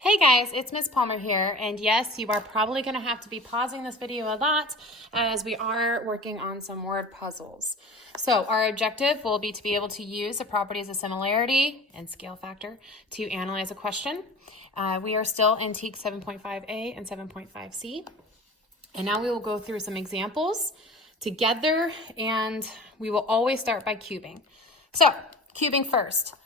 Hey guys, it's Miss Palmer here, and yes, you are probably going to have to be pausing this video a lot as we are working on some word puzzles. So our objective will be to be able to use the properties of similarity and scale factor to analyze a question. We are still in TEAC 7.5a and 7.5c, and now we will go through some examples together, and we will always start by cubing. So, cubing first.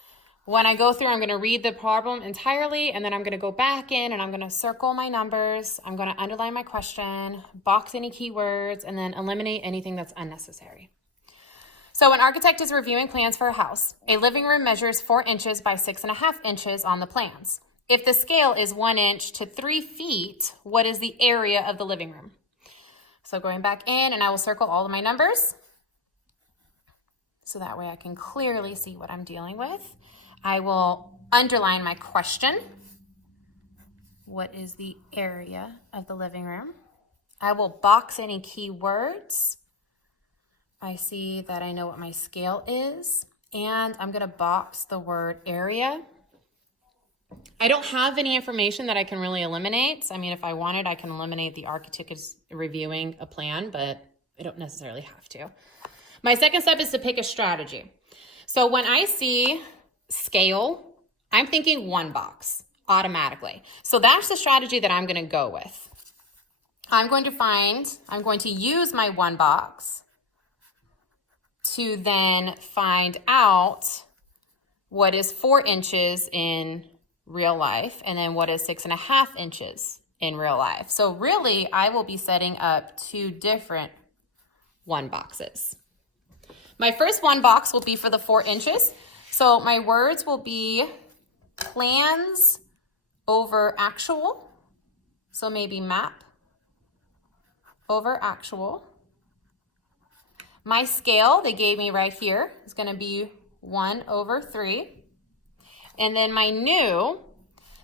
When I go through, I'm going to read the problem entirely, and then I'm going to go back in and I'm going to circle my numbers. I'm going to underline my question, box any keywords, and then eliminate anything that's unnecessary. So an architect is reviewing plans for a house. A living room measures 4 inches by 6.5 inches on the plans. If the scale is 1 inch to 3 feet, what is the area of the living room? So going back in, and I will circle all of my numbers, so that way I can clearly see what I'm dealing with. I will underline my question. What is the area of the living room? I will box any keywords. I see that I know what my scale is, and I'm going to box the word area. I don't have any information that I can really eliminate. I mean, if I wanted, I can eliminate the architect is reviewing a plan, but I don't necessarily have to. My second step is to pick a strategy. So when I see scale, I'm thinking one box automatically. So that's the strategy that I'm going to go with. I'm going to use my one box to then find out what is 4 inches in real life and then what is 6.5 inches in real life. So really, I will be setting up 2 different one boxes. My first one box will be for the 4 inches. So my words will be plans over actual. So maybe map over actual. My scale they gave me right here is going to be 1/3. And then my new,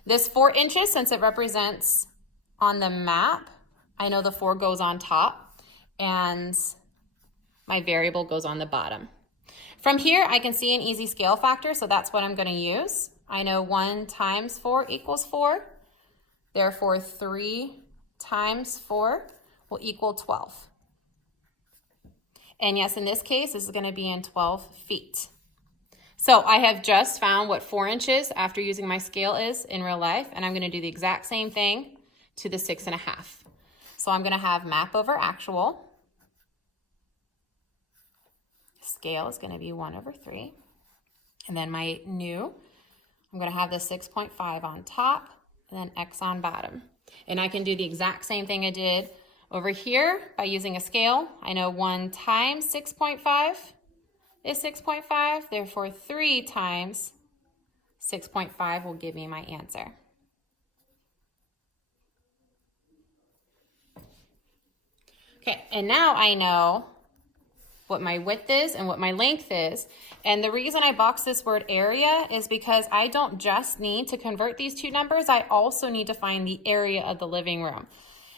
this 4 inches, since it represents on the map, I know the 4 goes on top and my variable goes on the bottom. From here, I can see an easy scale factor, so that's what I'm going to use. I know 1 times 4 equals 4. Therefore, 3 times 4 will equal 12. And yes, in this case, this is going to be in 12 feet. So I have just found what 4 inches after using my scale is in real life, and I'm going to do the exact same thing to the 6.5. So I'm going to have map over actual. Scale is going to be 1/3. And then my new, I'm going to have the 6.5 on top and then X on bottom. And I can do the exact same thing I did over here by using a scale. I know 1 times 6.5 is 6.5. Therefore, 3 times 6.5 will give me my answer. Okay, and now I know what my width is and what my length is. And the reason I box this word area is because I don't just need to convert these 2 numbers, I also need to find the area of the living room.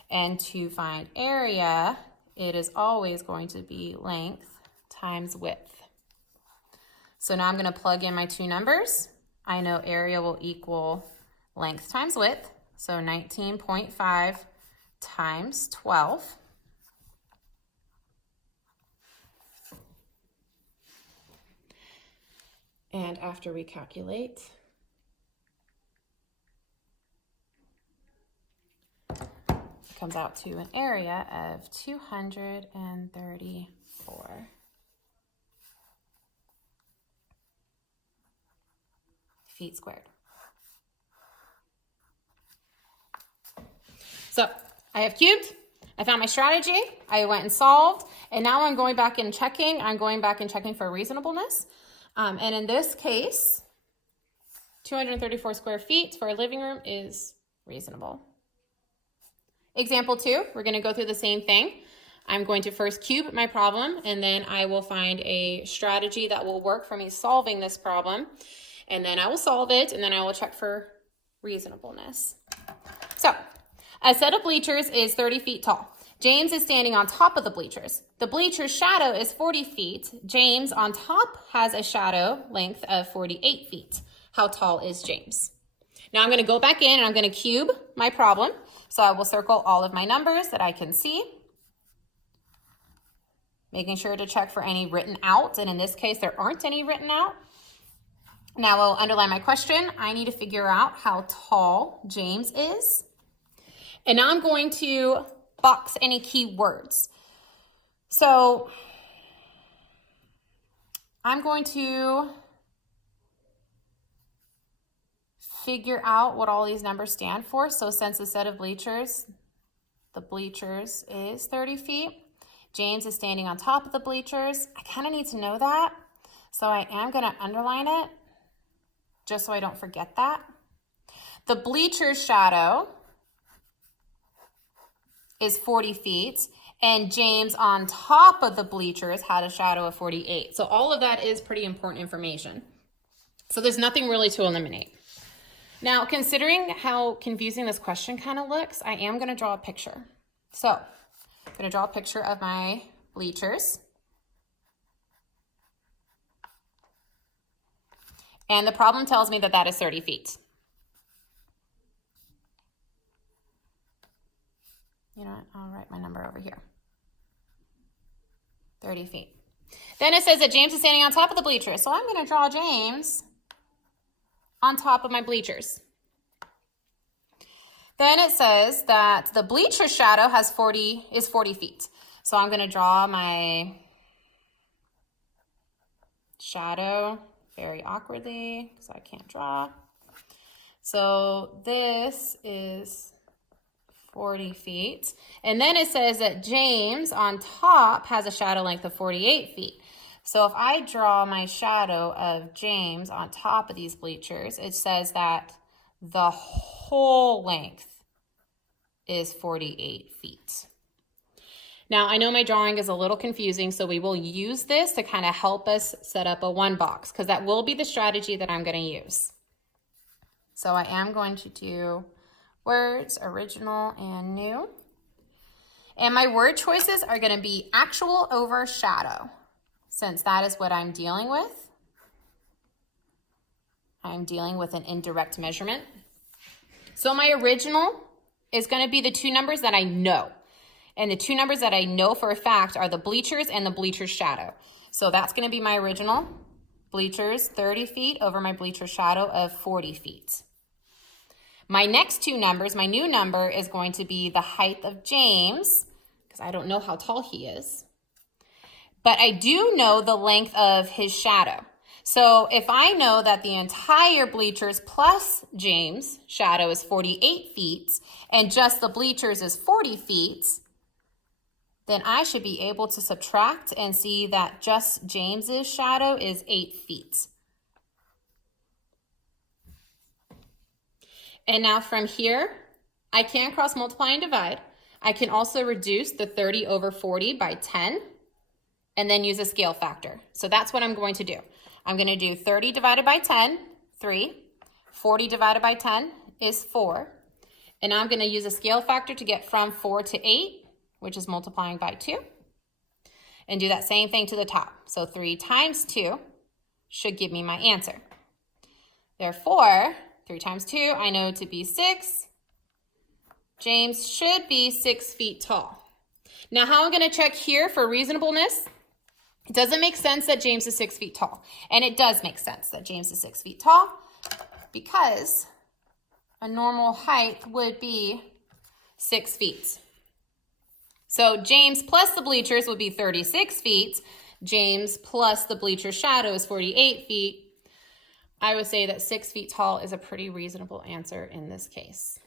And to find area, it is always going to be length times width. So now I'm going to plug in my 2 numbers. I know area will equal length times width, so 19.5 times 12. And after we calculate, it comes out to an area of 234 feet squared. So I have cubed. I found my strategy. I went and solved. And now I'm going back and checking. I'm going back and checking for reasonableness. And in this case, 234 square feet for a living room is reasonable. Example 2, we're going to go through the same thing. I'm going to first cube my problem, and then I will find a strategy that will work for me solving this problem. And then I will solve it, and then I will check for reasonableness. So, a set of bleachers is 30 feet tall. James is standing on top of the bleachers. The bleacher's shadow is 40 feet. James on top has a shadow length of 48 feet. How tall is James? Now I'm going to go back in and I'm going to cube my problem. So I will circle all of my numbers that I can see, making sure to check for any written out. And in this case, there aren't any written out. Now I'll underline my question. I need to figure out how tall James is. And now I'm going to box any key words. So I'm going to figure out what all these numbers stand for. So since the set of bleachers, the bleachers is 30 feet. James is standing on top of the bleachers. I kind of need to know that. So I am going to underline it just so I don't forget that. The bleachers shadow is 40 feet. And James on top of the bleachers had a shadow of 48. So all of that is pretty important information. So there's nothing really to eliminate. Now, considering how confusing this question kind of looks, I am going to draw a picture. So I'm going to draw a picture of my bleachers. And the problem tells me that that is 30 feet. You know what? I'll write my number over here. 30 feet. Then it says that James is standing on top of the bleachers. So I'm going to draw James on top of my bleachers. Then it says that the bleacher shadow is 40 feet. So I'm going to draw my shadow very awkwardly because I can't draw. So this is 40 feet. And then it says that James on top has a shadow length of 48 feet. So if I draw my shadow of James on top of these bleachers, it says that the whole length is 48 feet. Now, I know my drawing is a little confusing, so we will use this to kind of help us set up a one box, because that will be the strategy that I'm going to use. So I am going to do words, original, and new. And my word choices are going to be actual over shadow, since that is what I'm dealing with. I'm dealing with an indirect measurement. So my original is going to be the two numbers that I know. And the two numbers that I know for a fact are the bleachers and the bleachers shadow. So that's going to be my original. Bleachers 30 feet over my bleacher shadow of 40 feet. My next two numbers, my new number is going to be the height of James, because I don't know how tall he is. But I do know the length of his shadow. So if I know that the entire bleachers plus James' shadow is 48 feet and just the bleachers is 40 feet, then I should be able to subtract and see that just James's shadow is 8 feet. And now from here, I can cross multiply and divide. I can also reduce the 30 over 40 by 10 and then use a scale factor. So that's what I'm going to do. I'm going to do 30 divided by 10, 3. 40 divided by 10 is 4. And I'm going to use a scale factor to get from 4 to 8, which is multiplying by 2. And do that same thing to the top. So 3 times 2 should give me my answer. Therefore, 3 times 2 I know to be 6. James should be 6 feet tall. Now how I'm going to check here for reasonableness, it doesn't make sense that James is 6 feet tall. And it does make sense that James is 6 feet tall because a normal height would be 6 feet. So James plus the bleachers would be 36 feet. James plus the bleacher shadow is 48 feet. I would say that 6 feet tall is a pretty reasonable answer in this case.